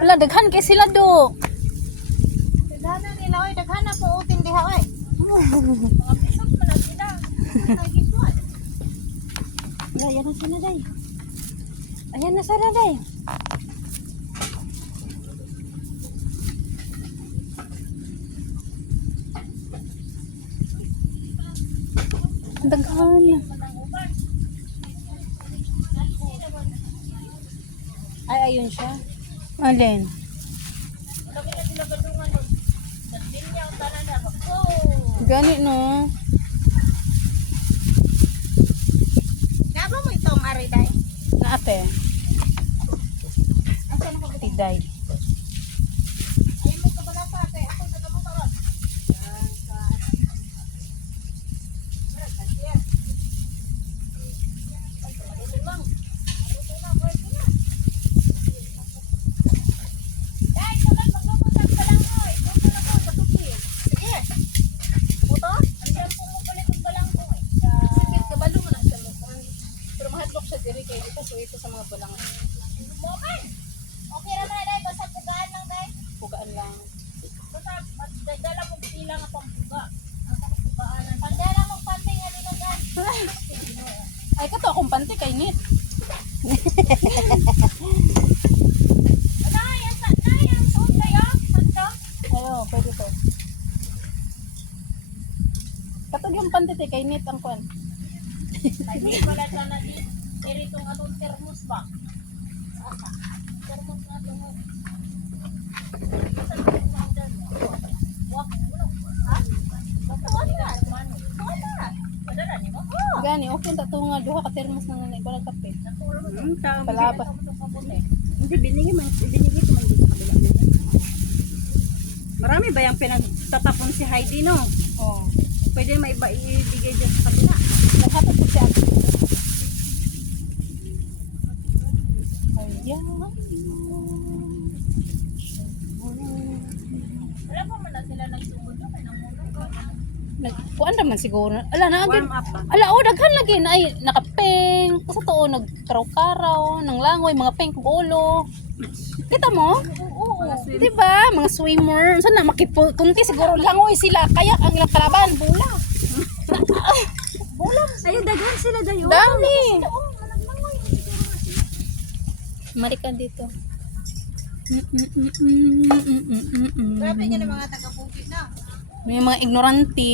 Wala, daghan kay sila do. Daghan nila oy, daghan na po utin diha oy. Mga pisot man na sila. Ayan na sila, day. Ayan na sila, day. Daghan na. Ay, ayun siya. Alin? Gani, no? Gabo mo itong ariday. Na ate. Asa na ko Tiday. ay mo ka bala sa ate. Ako sa kamo karon. Ito sa mga balang. Okay ra man dai basta pugaan lang dai. Pugaan lang. Basta dala mo pila nga pampuga. Ang pagpugaanan. Pagdala mo pante nga dilagan. Ay, kato akong panty kay Nit. Nay, ang suot kayo. Sanda. Ayo, pwede to. Kato yung panty kay Nit ang kwan. Ay wala ta na iritong atong termos ba. Asa? Termos na to mo. Gani, okay ta to nga duha ka termos nang nanay balag kape. Palaba. Hindi, binigay ko man dito sa kabila. Marami ba yung pinagtatapon si Heidi, no? Oh. Pwede maiba ibigay dyan sa kabila. Naghatag ko siya. Ayan. Wala pa man na sila nagsugod no kay namulog ko. Kuan naman siguro. Ala na agad. Warm up ba? Ala, oh, daghan lagi na ay nakapeng. Sa too nagkaraw-karaw, nang langoy, mga pink ulo. Kita mo? Oo. Di ba? Mga swimmer. Saan na makipunti siguro langoy sila. Kaya ang ilang kalaban. Bula. Ayun, daghan sila dayo. Dami. Marikan dito. Grabe niya ng mga taga-bukid na. May mga ignorante.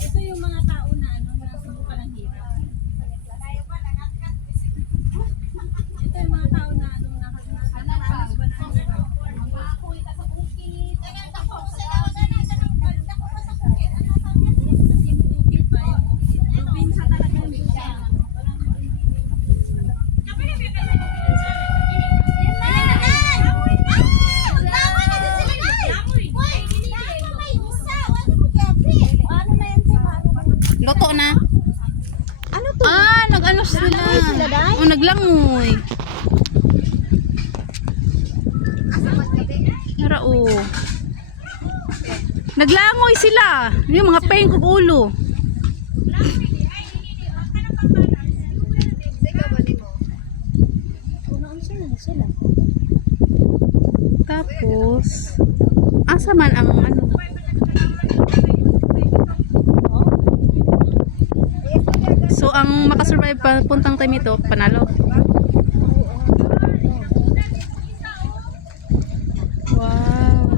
Ito yung mga tao na nasubukan ng hirap. Ito yung mga tao na Luto na. Ano to? Ah, nag-ano sila. Oh, naglangoy. Tara, oh. Naglangoy sila. Yung mga peng kog ulo. Tapos, asa man ang ano? So, ang makasurvive pa puntang time ito, panalo. Wow.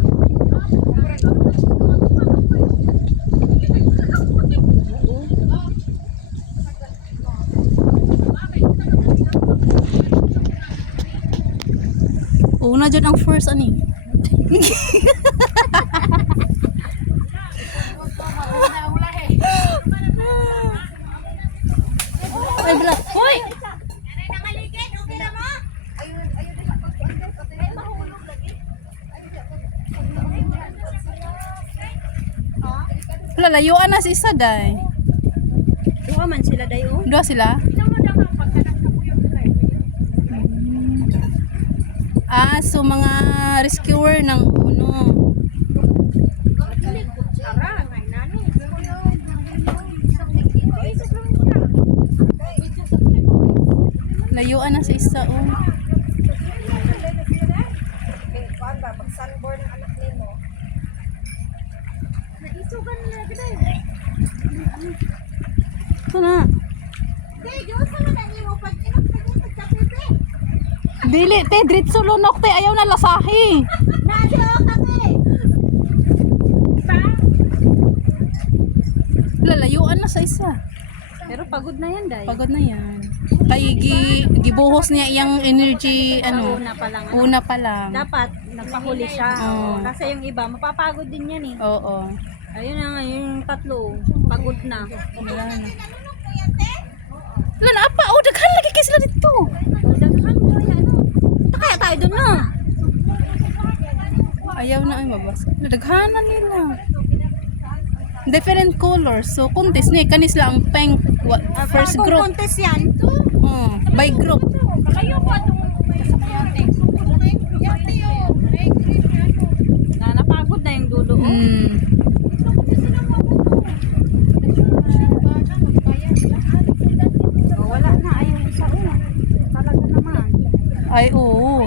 Una dyan ang first ani. Ay, bala. Hoy! Wala, layuan na si isa day. Duha man sila dayo. Dua sila? Ah, so mga rescuer ng uno. Layuan na sa isa, oh. Ito na. Dili, te, dritso lunok, te. Ayaw na lasahi. Lalayuan na sa isa. Pero pagod na yan, day. Pagod na yan. Kay gibuhos niya iyang energy, ano, Una pa lang. una pa lang. Dapat nagpahuli siya. Oo. Kasi yung iba, mapapagod din yan eh. Oo. Ayun na nga, yung tatlo, pagod na. Wala na. Wala na, apa? Oh, daghan lagi kayo sila dito. O, daghan mo, ano. Ito kaya tayo dun, no? Ayaw na ay mabasa. Daghanan nila. Different colors. So, contest niya. Kanis lang ang pink. First Kung group. contest yan, to. By group. Napagod na yung dulo. Oh. Oh, wala na, ayun isa. Oh. Talaga naman. Ay, oo.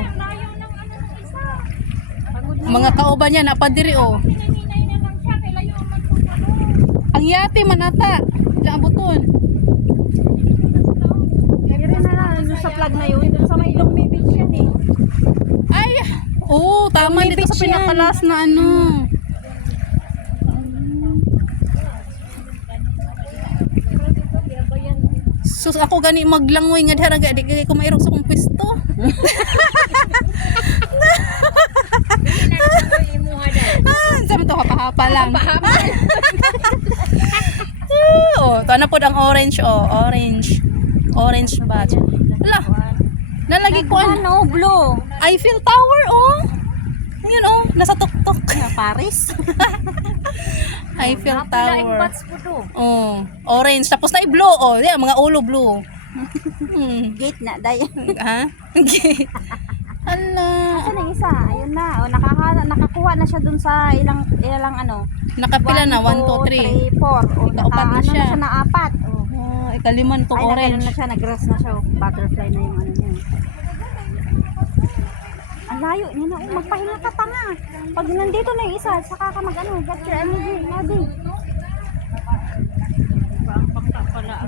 Pagod na. Mga kauban niya, napadiri, oh. Ang yati manata. Diyan ang buton. Kaya rin na lang sa plug na yun. Sa may ilong may beach yan eh. Ay! Oo, tama May dito sa beach yan. pinakalas na ano. Sus, ako gani maglangoy nga dara di kay ko mairog sa kong pwesto. Sa to hapa-hapa lang. Oh, to na pod ang orange, oh, orange. Orange batch. Ala. Nalagi ko ano, Ano, blue. Eiffel Tower, oh. Ayun, oh, nasa tuktok. Paris. Eiffel Tower. po to. Oh, orange. Tapos na blue, oh. Yan, mga ulo blue. Gate na, day. Ha? Okay. Ala. Saan ang isa? Ayun na. O, nakakuha na siya dun sa ilang ano. Nakapila na, 1, 2, 3. 3, 4. O, Ikaapat na siya. na siya na 4. O. Oh, ikaliman to Ay, orange. na siya, nag-grass na siya. O. Butterfly na yung ano niya. Ang layo niya na. O, magpahinga ka pa nga. Pag nandito na yung isa, saka ka mag-ano, get your energy. Nadi.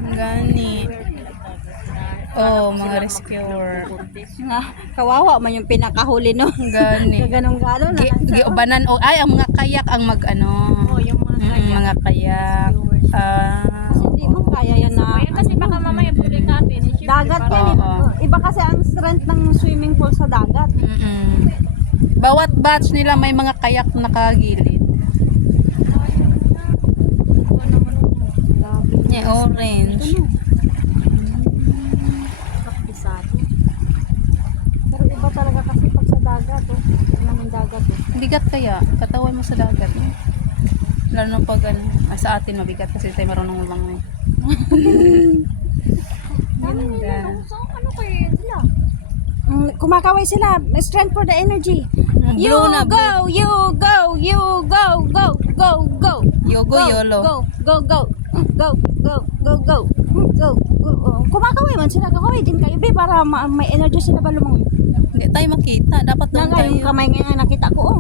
Gani. Oh, mga rescuer. Nga, kawawa man yung pinakahuli no. Gani. Ganong gano'n na. Giubanan o ay ang mga kayak ang mag-ano. Oh, yung mga Mga kayak. Hindi mo kaya yan na. Kasi baka mamaya pulit natin. Dagat yan eh. Oo. Iba kasi ang strength ng swimming pool sa dagat. Bawat batch nila may mga kayak nakagilid. Yeah, orange. Kapisado. Pero iba talaga kasi pag sa dagat. Oh. Naman dagat. Oh. Bigat kaya, katawan mo sa dagat. Eh. Lalo na pag ano, sa atin mabigat kasi tayo marunong lumangoy. Dami nila. No? So, ano kayo sila? Kumakaway sila. May strength for the energy. You Blue na, go, you go, you go, go, go, go. Yogo, Go, yolo. Go, go, go. Go, go, go, go. Go, go. Kumakaway man sila. Kakaway din kayo. Be, para may energy sila ba lumangoy. Hindi tayo makita. Dapat doon Nga tayo. yung kamay nga nakita ko. Oh.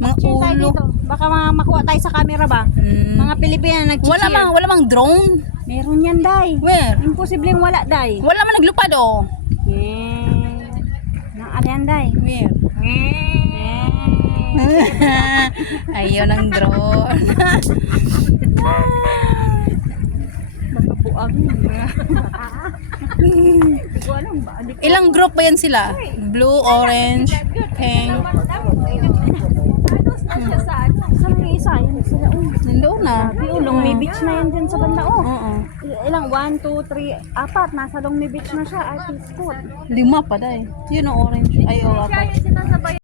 Mga Share tayo ulo. dito. Baka makuha tayo sa camera ba? Mga Pilipina nag-cheer. Wala mang drone. Meron yan, day. Where? Imposibleng wala, day. Wala man naglupad oh. Naan yan, day. Where? Ayaw ng drone. Nagkabuang. Hindi ko alam ba? Ilang group ba yan sila? Blue, orange, pink. Saan yung isa? Yun sila. Nandoon na. Longme Beach na yan dyan sa banda. Oo. Ilang? 1, 2, 3, 4. Nasa Longme Beach na siya. Artist spot. 5 pa dahil. Yun ang orange. Ay, o, 4.